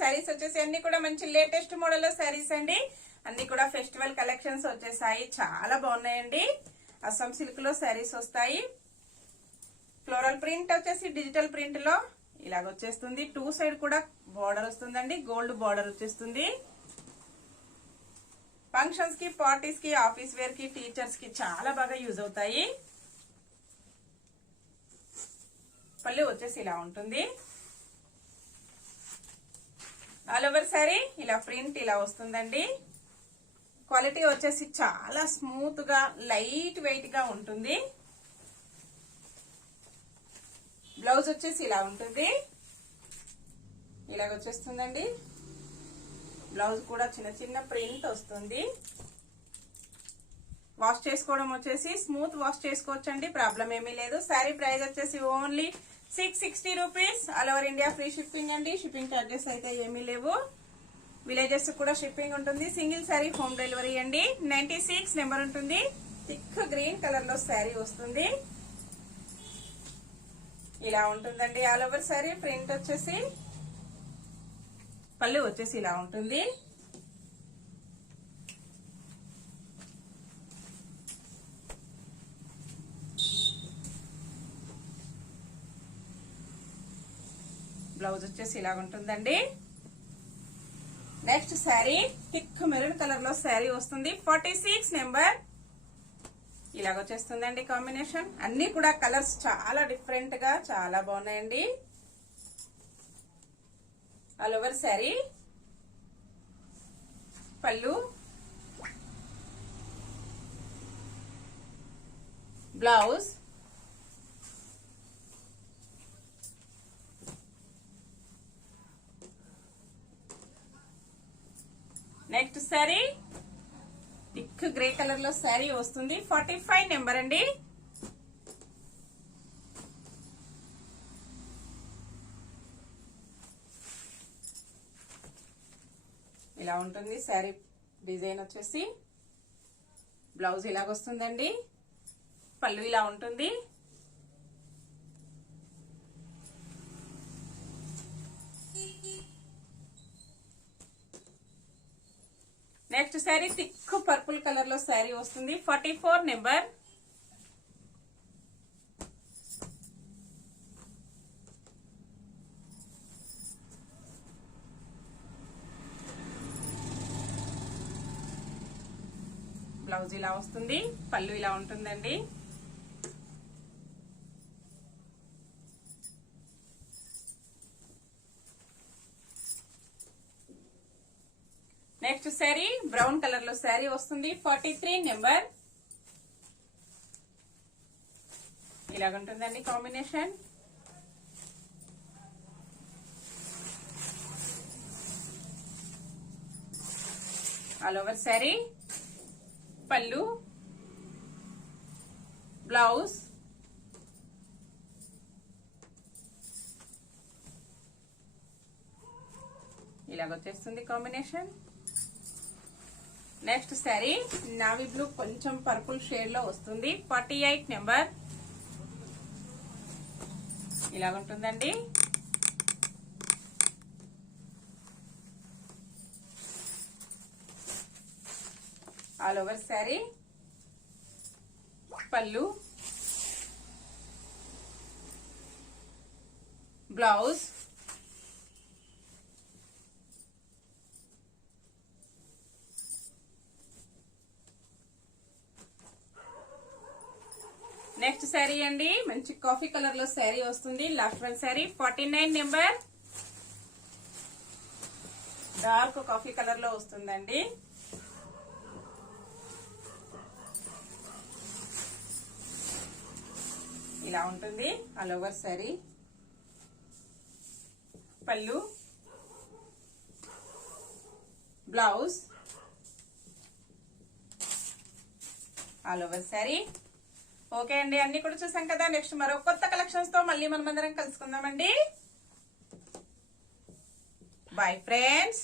శారీస్ వచ్చేసి అన్ని కూడా మంచి లేటెస్ట్ మోడల్ లో శారీస్ అండి. అన్ని కూడా ఫెస్టివల్ కలెక్షన్స్ వచ్చేసాయి. చాలా బాగున్నాయండి. అస్సాం సిల్క్ లో శారీస్ వస్తాయి. ఫ్లోరల్ ప్రింట్ వచ్చేసి డిజిటల్ ప్రింట్ లో ఇలాగ వచ్చేస్తుంది. టూ సైడ్ కూడా బార్డర్ వస్తుందండి. గోల్డ్ బార్డర్ వచ్చేస్తుంది. ఫంక్షన్స్ కి, పార్టీస్ కి, ఆఫీస్ వేర్ కి, టీచర్స్ కి చాలా బాగా యూజ్ అవుతాయి. పళ్ళు వచ్చేసి ఇలా ఉంటుంది. ఆల్ ఓవర్ శారీ ఇలా ప్రింట్ ఇలా వస్తుందండి. క్వాలిటీ వచ్చేసి చాలా స్మూత్ గా లైట్ వెయిట్ గా ఉంటుంది. బ్లౌజ్ వచ్చేసి ఇలా ఉంటుంది. ఇలాగ వచ్చేస్తుందండి. బ్లౌజ్ కూడా చిన్న చిన్న ప్రింట్ వస్తుంది. వాష్ చేసుకోవడం వచ్చేసి స్మూత్ వాష్ చేసుకోవచ్చండి, ప్రాబ్లం ఏమీ లేదు. శారీ ప్రైస్ వచ్చేసి ఓన్లీ 660 rupees. All over India free shipping అండి. షిప్పింగ్ చార్జెస్ అయితే ఏమీ లేవు. విలేజెస్ కూడా షిప్పింగ్ ఉంటుంది. సింగిల్ శారీ హోమ్ డెలివరీ అండి. 96 నెంబర్ ఉంటుంది. థిక్ గ్రీన్ కలర్ లో శారీ వస్తుంది. ఇలా ఉంటుందండి. ఆల్ ఓవర్ శారీ ప్రింట్ వచ్చేసి పళ్ళు వచ్చేసి ఇలా ఉంటుంది. బ్లౌజ్ వచ్చేసి ఇలా ఉంటుందండి. నెక్స్ట్ శారీ థిక్ మెరూన్ కలర్ లో శారీ వస్తుంది. 46 నెంబర్ ఇలాగ వచ్చేస్తుందండి. కాంబినేషన్ అన్ని కూడా కలర్స్ చాలా డిఫరెంట్ గా చాలా బాగున్నాయండి. ఆల్ ఓవర్ శారీ పళ్ళు, blouse, next sari thick grey colour లో శారీ వస్తుంది. 45 నెంబర్ అండి. ఇలా ఉంటుంది శారీ డిజైన్ వచ్చేసి. బ్లౌజ్ ఇలాగ వస్తుందండి. పళ్ళు ఇలా ఉంటుంది. నెక్స్ట్ శారీ థిక్ పర్పుల్ కలర్ లో శారీ వస్తుంది. 44 నెంబర్. బ్లౌజ్ ఇలా వస్తుంది. పళ్ళు ఇలా ఉంటుందండి. నెక్స్ట్ శారీ బ్రౌన్ కలర్ లో శారీ వస్తుంది. 43 నెంబర్ ఇలాగుంటుందండి కాంబినేషన్. ఆల్ ఓవర్ శారీ పళ్ళు, బ్లౌజ్, ఇలాగొచ్చేస్తుంది combination. Next sari navy blue కొంచెం పర్పుల్ షేడ్ లో వస్తుంది. 48 నెంబర్ ఇలాగుంటుందండి. ఆల్ ఓవర్ శారీ పళ్ళు, బ్లౌజ్, నెక్స్ట్ శారీ అండి మంచి కాఫీ కలర్ లో శారీ వస్తుంది. Last one sari 49 number dark coffee colour లో వస్తుందండి. ఇలా ఉంటుంది ఆల్ ఓవర్ శారీ. పళ్ళు, బ్లౌజ్, ఆల్ ఓవర్ శారీ. ఓకే అండి, అన్ని కూడా చూసాం కదా. నెక్స్ట్ మరో కొత్త కలెక్షన్స్ తో మళ్ళీ మనమందరం కలుసుకుందామండి. Bye friends.